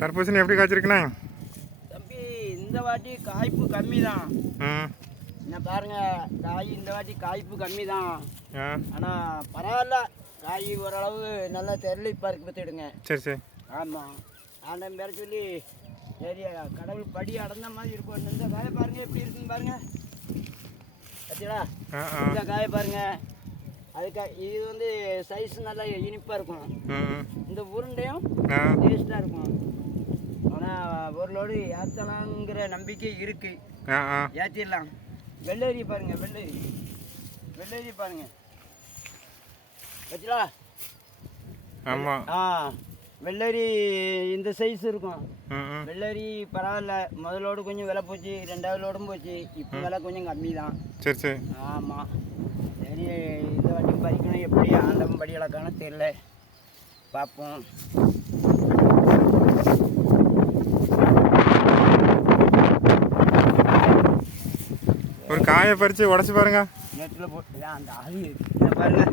தர்பூசணி எப்படி காய்ச்சிருக்குண்ணே? தம்பி இந்த வாட்டி காய்ப்பு கம்மி தான் என்ன பாருங்க காய் இந்த வாட்டி காய்ப்பு கம்மி தான் ஆனால் பரவாயில்ல. காய் ஓரளவு நல்லா தெருளிப்பாக இருக்கு பார்த்துடுங்க சரி சரி. ஆமாம் ஆண்டன் பேர சொல்லி சரி கடவுள் படி அடந்த மாதிரி இருக்கும். இந்த காயை பாருங்க எப்படி இருக்குன்னு பாருங்க. பார்த்தீங்களா இந்த காயை பாருங்க. அதுக்கா இது வந்து சைஸ் நல்லா இனிப்பாக இருக்கும். இந்த உருண்டையும் டேஸ்ட்டாக இருக்கும். ஒரு லோடு ஏற்றலாங்கிற நம்பிக்கை இருக்கு. ஏற்றிடலாம் வெள்ளரி பாருங்க வெள்ளரி. வெள்ளரி பாருங்க. வச்சுலா ஆமாம் ஆ வெள்ளரி இந்த சைஸ் இருக்கும். வெள்ளரி பரவாயில்ல. முதலோடு கொஞ்சம் விலை போச்சு ரெண்டாவது லோடும் போச்சு. இப்போ விலை கொஞ்சம் கம்மி தான் சரி சரி. ஆமாம் சரி இந்த வாட்டி பறிக்கணும். எப்படி ஆண்டவன் படி இலக்கான தெரியல. பார்ப்போம். ஒரு காயை பறித்து உடச்சி பாருங்க. நெட்டில் போட்டு அந்த ஆவி பாருங்க.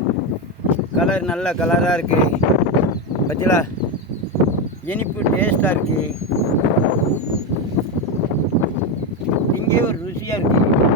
கலர் நல்ல கலராக இருக்கு. பத்திலா இனிப்பு டேஸ்ட்டாக இருக்கு. இங்கே ஒரு ருசியாக இருக்கு.